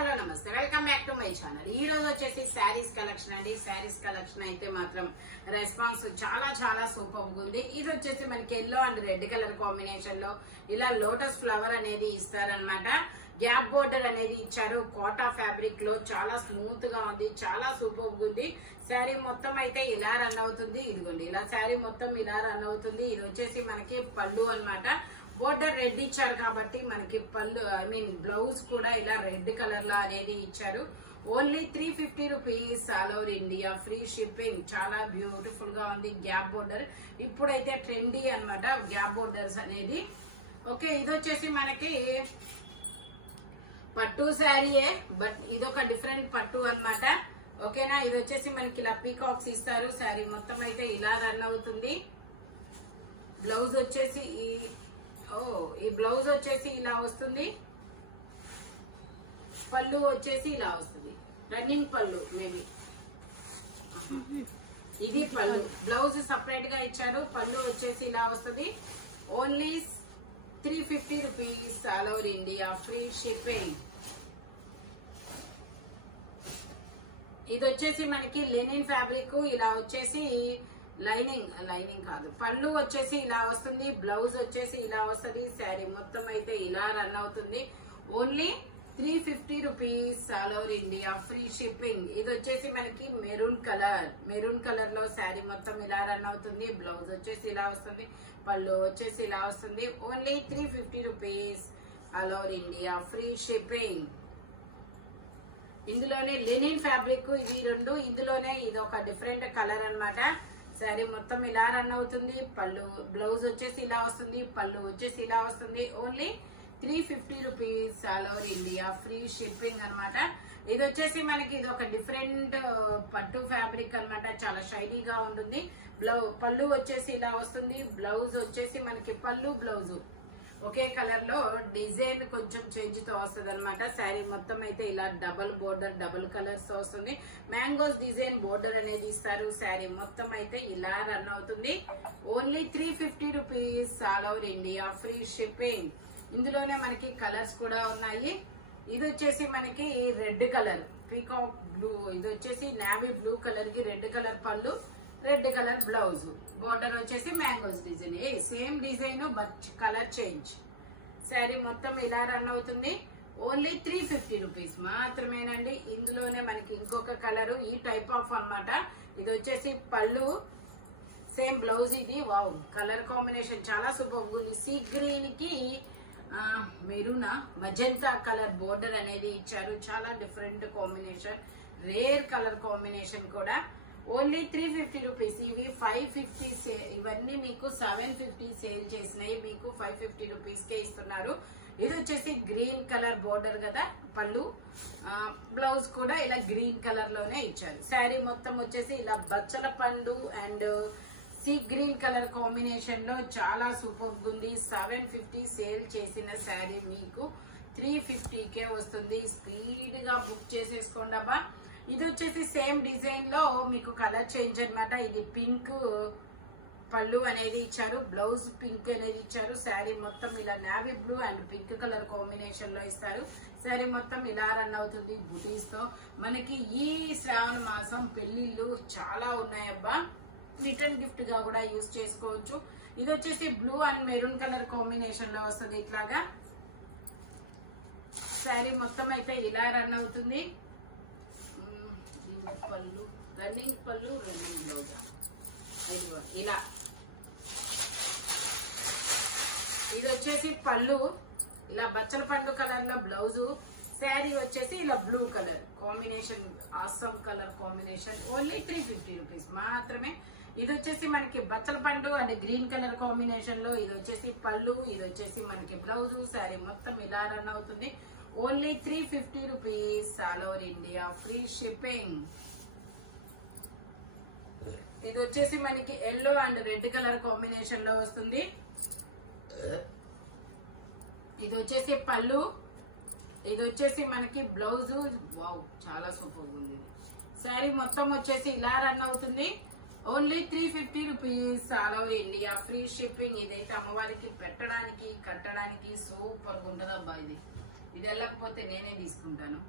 Hello నమస్తే, welcome back to my channel. ఈ రోజు వచ్చేసి శారీస్ కలెక్షన్ అండి. శారీస్ కలెక్షన్ అయితే మాత్రం రెస్పాన్స్ చాలా చాలా సూపర్ ఉంది. ఇది వచ్చేసి మనకి yellow and red colour combination లో ఇలా లోటస్ ఫ్లవర్ అనేది ఇస్తారనమాట. గ్యాప్ బోర్డర్ అనేది ఇచ్చారు. కోటా ఫ్యాబ్రిక్ లో చాలా స్మూత్ గా ఉంది, చాలా సూపర్ ఉంది. శారీ మొత్తం అయితే ఇలా రన్ అవుతుంది. ఇదిగోండి, ఇలా శారీ మొత్తం ఇలా రన్ అవుతుంది. ఇది వచ్చేసి మనకి పళ్ళు అన్నమాట. బోర్డర్ రెడ్ ఇచ్చారు కాబట్టి మనకి పళ్ళు బ్లౌజ్ కూడా ఇలా రెడ్ కలర్ లా అనేది ఇచ్చారు. Only 350 rupees all over India, free shipping. చాలా బ్యూటిఫుల్ గా ఉంది. గ్యాప్ బోర్డర్ ఇప్పుడైతే ట్రెండీ అన్నమాట గ్యాప్ బోర్డర్స్ అనేది. ఓకే, ఇది వచ్చేసి మనకి పట్టు శారీయే, బట్ ఇదొక డిఫరెంట్ పట్టు అన్నమాట. ఓకేనా, ఇది వచ్చేసి మనకి ఇలా పీకాక్స్ ఇస్తారు. శారీ మొత్తం అయితే ఇలా రన్ అవుతుంది. బ్లౌజ్ వచ్చేసి ఈ బ్లౌజ్ వచ్చేసి ఇలా వస్తుంది. పళ్ళు వచ్చేసి ఇలా వస్తుంది. రన్నింగ్ పళ్ళు మేబీ ఇది పళ్ళు. బ్లౌజ్ సపరేట్ గా ఇచ్చారు. పళ్ళు వచ్చేసి ఇలా వస్తుంది. Only 350 rupees all over India, free shipping. ఇది వచ్చేసి మనకి లెనిన్ ఫ్యాబ్రిక్. ఇలా వచ్చేసి లైనింగ్ కాదు, పళ్ళు వచ్చేసి ఇలా వస్తుంది. బ్లౌజ్ వచ్చేసి ఇలా వస్తుంది. శారీ మొత్తం అయితే ఇలా రన్ అవుతుంది. Only 350 rupees all over India, free shipping. ఇది వచ్చేసి మనకి మెరూన్ కలర్ లో శారీ మొత్తం ఇలా రన్ అవుతుంది. బ్లౌజ్ వచ్చేసి ఇలా వస్తుంది. పళ్ళు వచ్చేసి ఇలా వస్తుంది. Only 350 rupees all over India, free shipping. ఇందులోనే లెనిన్ ఫ్యాబ్రిక్ ఇవి రెండు. ఇందులోనే ఇది ఒక డిఫరెంట్ కలర్ అన్నమాట. శారీ మొత్తం ఇలా రన్ అవుతుంది. పళ్ళు బ్లౌజ్ వచ్చేసి ఇలా వస్తుంది. పళ్ళు వచ్చేసి ఇలా వస్తుంది. Only 350 rupees all over India, free shipping అన్నమాట. ఇది వచ్చేసి మనకి ఇది ఒక డిఫరెంట్ పట్టు ఫ్యాబ్రిక్ అన్నమాట. చాలా షైనీగా ఉంటుంది. పళ్ళు వచ్చేసి ఇలా వస్తుంది. బ్లౌజ్ వచ్చేసి మనకి పళ్ళు బ్లౌజ్ ఒకే కలర్ లో, డిజైన్ కొంచెం చేంజ్ తో వస్తుంది అనమాట. శారీ మొత్తం అయితే ఇలా డబల్ బోర్డర్, డబుల్ కలర్స్ తో వస్తుంది. మ్యాంగోస్ డిజైన్ బోర్డర్ అనేది ఇస్తారు. శారీ మొత్తం అయితే ఇలా రన్ అవుతుంది. Only 350 rupees all over India, free shipping. ఇందులోనే మనకి కలర్స్ కూడా ఉన్నాయి. ఇది వచ్చేసి మనకి రెడ్ కలర్ పీకాక్ బ్లూ. ఇది వచ్చేసి నావీ బ్లూ కలర్ కి రెడ్ కలర్ పళ్ళు, రెడ్ కలర్ బ్లౌజ్. బోర్డర్ వచ్చేసి mangoes design. Same design but colour change. Sari మొత్తం ఇలా రన్ అవుతుంది. ఓన్లీ 350 రూపీస్ మాత్రమేనండి. ఇందులోనే మనకి ఇంకొక కలర్ ఈ టైప్ ఆఫ్ అన్నమాట. ఇది వచ్చేసి పళ్ళు, సేమ్ బ్లౌజ్. ఇది వావ్, కలర్ కాంబినేషన్ చాలా సూపర్ ఉంది. సీ గ్రీన్ కి మెరూనా మజంతా కలర్ బోర్డర్ అనేది ఇచ్చారు. చాలా different combination, rare colour combination కూడా. Only 350 rupees. ఇవి 550, ఇవన్నీ మీకు 750 సేల్ చేసినాయి. మీకు 550 రూపీస్ కే ఇస్తున్నారు. ఇది వచ్చేసి గ్రీన్ కలర్ బోర్డర్ కదా పళ్ళు. బ్లౌజ్ కూడా ఇలా గ్రీన్ కలర్ లోనే ఇచ్చారు. శారీ మొత్తం వచ్చేసి ఇలా బచ్చల పండు and sea green colour combination లో చాలా సూపర్ ఉంది. 750 సేల్ చేసిన శారీ మీకు 350 కే వస్తుంది. స్పీడ్ గా బుక్ చేసేసుకోండి అబ్బా. ఇది వచ్చేసి సేమ్ డిజైన్ లో మీకు కలర్ చేంజ్ అన్నమాట. ఇది పింక్ పళ్ళు అనేది ఇచ్చారు. బ్లౌజ్ పింక్ అనేది ఇచ్చారు. శారీ మొత్తం ఇలా navy blue and pink colour combination లో ఇస్తారు. శారీ మొత్తం ఇలా రన్ అవుతుంది బుటీస్ తో. మనకి ఈ శ్రావణ మాసం పెళ్లిళ్ళు చాలా ఉన్నాయబ్బా. రిటర్న్ గిఫ్ట్ గా కూడా యూజ్ చేసుకోవచ్చు. ఇది వచ్చేసి blue and maroon colour combination లో వస్తుంది. ఇట్లాగా శారీ మొత్తం అయితే ఇలా రన్ అవుతుంది. పళ్ళు రన్నింగ్ పళ్ళు, రన్నింగ్ బ్లౌజ్ ఇలా. ఇది వచ్చేసి పళ్ళు ఇలా బచ్చల పండు కలర్ లో బ్లౌజ్. శారీ వచ్చేసి ఇలా blue colour combination, awesome colour combination. Only 350 rupees మాత్రమే. ఇది వచ్చేసి మనకి బచ్చల పండు అండ్ గ్రీన్ కలర్ కాంబినేషన్ లో. ఇది వచ్చేసి పళ్ళు, ఇది వచ్చేసి మనకి బ్లౌజ్. శారీ మొత్తం ఇలా రన్ అవుతుంది. Only 350 rupees all over India, free shipping. ఇది వచ్చేసి మనకి yellow and red colour combination లో వస్తుంది. ఇది వచ్చేసి పళ్ళు, ఇది వచ్చేసి మనకి బ్లౌజ్. వావ్, చాలా సూపర్ ఉంది. శారీ మొత్తం వచ్చేసి ఇలా రన్ అవుతుంది. Only 350 rupees all over India, free shipping. ఇదైతే అమ్మవారికి పెట్టడానికి, కట్టడానికి సూపర్ గా ఉంటదబ్బా. ఇది వెళ్ళకపోతే నేనే తీసుకుంటాను.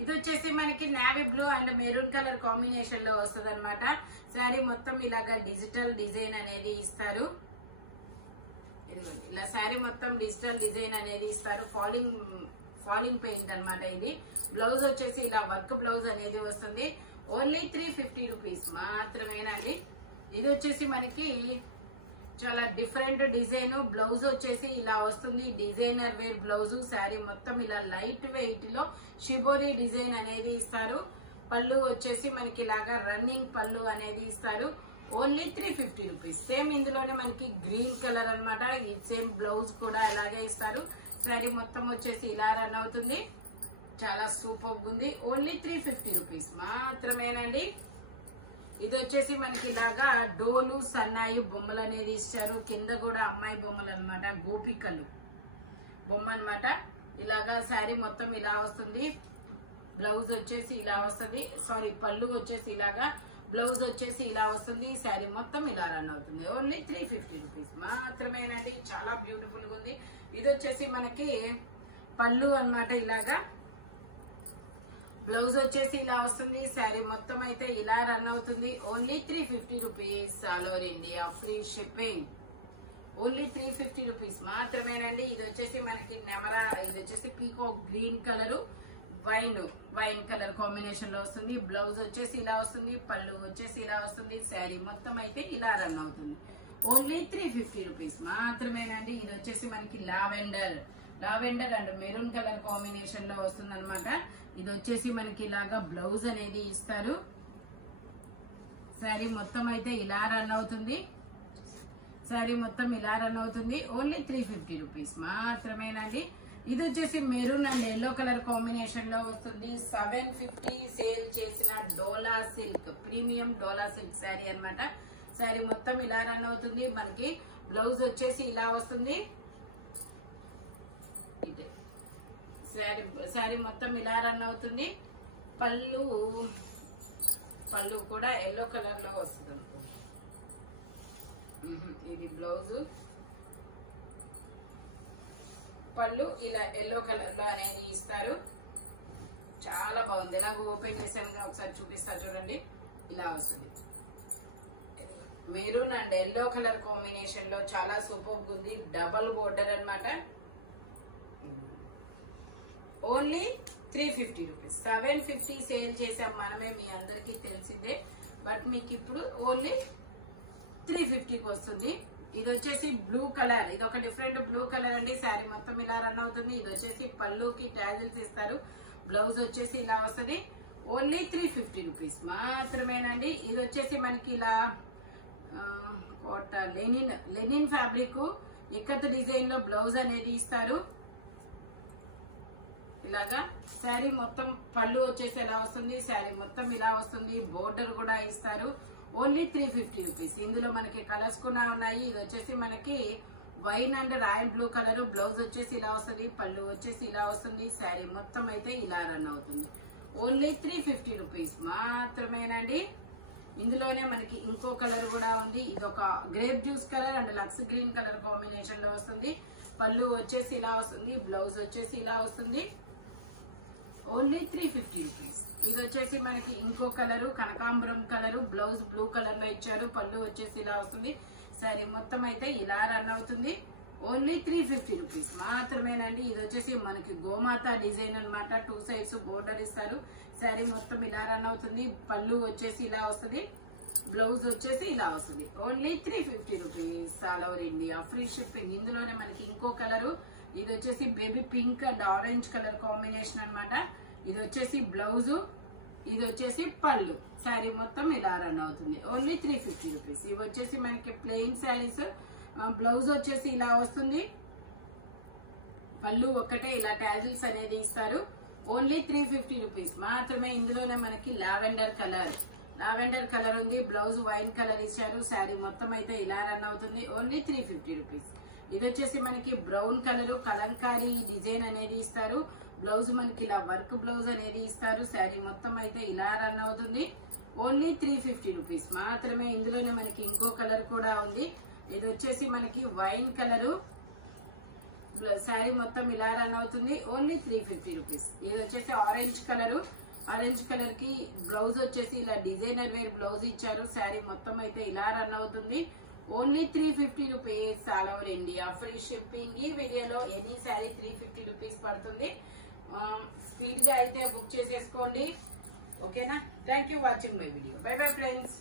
ఇది వచ్చేసి మనకి navy blue and maroon colour combination లో వస్తుంది అనమాట. శారీ మొత్తం ఇలాగా డిజిటల్ డిజైన్ అనేది ఇస్తారు. ఇలా శారీ మొత్తం డిజిటల్ డిజైన్ అనేది ఇస్తారు. ఫాలింగ్ పెయింట్ అన్నమాట. ఇది బ్లౌజ్ వచ్చేసి ఇలా వర్క్ బ్లౌజ్ అనేది వస్తుంది. ఓన్లీ 350 రూపీస్ మాత్రమేనండి. ఇది వచ్చేసి మనకి చాలా డిఫరెంట్ డిజైన్. బ్లౌజ్ వచ్చేసి ఇలా వస్తుంది. Designer wear blouse. శారీ మొత్తం ఇలా లైట్ వెయిట్ లో షిబోరి డిజైన్ అనేది ఇస్తారు. పళ్ళు వచ్చేసి మనకి ఇలాగా రన్నింగ్ పళ్ళు అనేది ఇస్తారు. Only 350 rupees. సేమ్ ఇందులోనే మనకి గ్రీన్ కలర్ అనమాట. సేమ్ బ్లౌజ్ కూడా అలాగే ఇస్తారు. శారీ మొత్తం వచ్చేసి ఇలా రన్ అవుతుంది. చాలా సూపర్ ఉంది. ఓన్లీ 350 రూపీస్ మాత్రమేనండి. ఇది వచ్చేసి మనకి ఇలాగా డోలు సన్నాయి బొమ్మలు అనేది ఇచ్చారు. కింద కూడా అమ్మాయి బొమ్మలు అనమాట. గోపికలు బొమ్మ అనమాట. ఇలాగా శారీ మొత్తం ఇలా వస్తుంది. బ్లౌజ్ వచ్చేసి ఇలా వస్తుంది. సారీ, పళ్ళు వచ్చేసి ఇలాగా, బ్లౌజ్ వచ్చేసి ఇలా వస్తుంది. శారీ మొత్తం ఇలా రన్ అవుతుంది. ఓన్లీ 350 రూపీస్ మాత్రమేనండి. చాలా బ్యూటిఫుల్ గా ఉంది. ఇది వచ్చేసి మనకి పళ్ళు అన్నమాట. ఇలాగా బ్లౌజ్ వచ్చేసి ఇలా వస్తుంది. శారీ మొత్తం అయితే ఇలా రన్ అవుతుంది. Only 350 rupees. All over India free shipping. Only 350 rupees మాత్రమేనండి. ఇది వచ్చేసి మనకి నెమరా, ఇది వచ్చేసి peacock green colour wine colour combination లో వస్తుంది. బ్లౌజ్ వచ్చేసి ఇలా వస్తుంది. పళ్ళు వచ్చేసి ఇలా వస్తుంది. శారీ మొత్తం అయితే ఇలా రన్ అవుతుంది. ఓన్లీ 350 రూపీస్ మాత్రమేనండి. ఇది వచ్చేసి మనకి lavender and maroon colour combination లో వస్తుంది అనమాట. ఇది వచ్చేసి మనకి ఇలాగా బ్లౌజ్ అనేది ఇస్తారు. శారీ మొత్తం అయితే ఇలా రన్ అవుతుంది. శారీ మొత్తం ఇలా రన్ అవుతుంది. ఓన్లీ 350 రూపీస్ మాత్రమేనండి. ఇది వచ్చేసి maroon and yellow colour combination లో వస్తుంది. 750 సేల్ చేసిన డోలా సిల్క్, ప్రీమియం డోలా సిల్క్ శారీ అనమాట. శారీ మొత్తం ఇలా రన్ అవుతుంది. మనకి బ్లౌజ్ వచ్చేసి ఇలా వస్తుంది. శారీ మొత్తం ఇలా రన్ అవుతుంది. పళ్ళు కూడా ఎల్లో కలర్ లో వస్తుంది. ఇది బ్లౌజ్, పళ్ళు ఇలా ఎల్లో కలర్ లో అనేది ఇస్తారు. చాలా బాగుంది. ఇలా ఓపెన్ చేసాను, ఒకసారి చూపిస్తా చూడండి. ఇలా వస్తుంది. Maroon and yellow colour combination లో చాలా సూపర్ ఉంది. డబల్ బోర్డర్ అన్నమాట. Only 350 rupees. 750 సేల్ చేసాం మనమే, మీ అందరికీ తెలిసిందే. బట్ మీకు ఇప్పుడు ఓన్లీ 350కి వస్తుంది. ఇది వచ్చేసి బ్లూ కలర్. ఇది ఒక డిఫరెంట్ బ్లూ కలర్ అండి. శారీ మొత్తం ఇలా రన్ అవుతుంది. ఇది వచ్చేసి పళ్ళుకి టాజిల్స్ ఇస్తారు. బ్లౌజ్ వచ్చేసి ఇలా వస్తుంది. ఓన్లీ 350 రూపీస్ మాత్రమేనండి. ఇది వచ్చేసి మనకి ఇలా లెనిన్ ఫ్యాబ్రిక్ ఇక్కత్ డిజైన్ లో బ్లౌజ్ అనేది ఇస్తారు. ఇలాగా శారీ మొత్తం పళ్ళు వచ్చేసి ఎలా వస్తుంది. శారీ మొత్తం ఇలా వస్తుంది. బోర్డర్ కూడా ఇస్తారు. Only 350 rupees. ఇందులో మనకి కలర్స్ కూడా ఉన్నాయి. ఇది వచ్చేసి మనకి wine and royal blue colour. Blouse వచ్చేసి ఇలా వస్తుంది. పళ్ళు వచ్చేసి ఇలా వస్తుంది. శారీ మొత్తం అయితే ఇలా రన్ అవుతుంది. ఓన్లీ 350 రూపీస్ మాత్రమేనండి. ఇందులోనే మనకి ఇంకో కలర్ కూడా ఉంది. ఇది ఒక grape juice colour and lux green colour combination లో వస్తుంది. పళ్ళు వచ్చేసి ఇలా వస్తుంది. బ్లౌజ్ వచ్చేసి ఇలా వస్తుంది. Only 350 rupees. ఇది వచ్చేసి మనకి ఇంకో కలరు కనకాంబరం కలరు. బ్లౌజ్ బ్లూ కలర్ లో ఇచ్చారు. పళ్ళు వచ్చేసి ఇలా వస్తుంది. శారీ మొత్తం అయితే ఇలా రన్ అవుతుంది. ఓన్లీ 350 రూపీస్ మాత్రమేనండి. ఇది వచ్చేసి మనకి గోమాత డిజైన్ అన్నమాట. 2 సైడ్స్ బోర్డర్ ఇస్తారు. శారీ మొత్తం ఇలా రన్ అవుతుంది. పళ్ళు వచ్చేసి ఇలా వస్తుంది. బ్లౌజ్ వచ్చేసి ఇలా వస్తుంది. Only 350 rupees. All over India free shipping. ఇందులోనే మనకి ఇంకో కలరు. ఇది వచ్చేసి baby pink and orange colour combination అన్నమాట. ఇది వచ్చేసి బ్లౌజ్, ఇది వచ్చేసి పళ్ళు. శారీ మొత్తం ఇలా రన్ అవుతుంది. Only 350 rupees. ఇవి వచ్చేసి మనకి ప్లెయిన్ శారీస్. బ్లౌజ్ వచ్చేసి ఇలా వస్తుంది. పళ్ళు ఒక్కటే ఇలా టాజిల్స్ అనేది ఇస్తారు. ఓన్లీ 350 రూపీస్ మాత్రమే. ఇందులోనే మనకి లావెండర్ కలర్ ఉంది. బ్లౌజ్ వైన్ కలర్ ఇచ్చారు. శారీ మొత్తం అయితే ఇలా రన్ అవుతుంది. Only 350 rupees. ఇది వచ్చేసి మనకి బ్రౌన్ కలర్ కలంకారీ డిజైన్ అనేది ఇస్తారు. బ్లౌజ్ మనకి ఇలా వర్క్ బ్లౌజ్ అనేది ఇస్తారు. శారీ మొత్తం అయితే ఇలా రన్ అవుతుంది. ఓన్లీ 350 రూపీస్ మాత్రమే. ఇందులోనే మనకి ఇంకో కలర్ కూడా ఉంది. ఇది వచ్చేసి మనకి వైన్ కలరు. శారీ మొత్తం ఇలా రన్ అవుతుంది. Only 350 rupees. ఇది వచ్చేసి ఆరెంజ్ కలర్. ఆరెంజ్ కలర్ కి బ్లౌజ్ వచ్చేసి ఇలా డిజైనర్ వేర్ బ్లౌజ్ ఇచ్చారు. శారీ మొత్తం అయితే ఇలా రన్ అవుతుంది. Only 350 rupees all over India. Free shipping. ఈ వీడియోలో ఎనీ శారీ 350 రూపీస్ పడుతుంది. స్పీడ్ గా అయితే బుక్ చేసేసుకోండి. ఓకేనా? Thank you watching my video. By bye friends.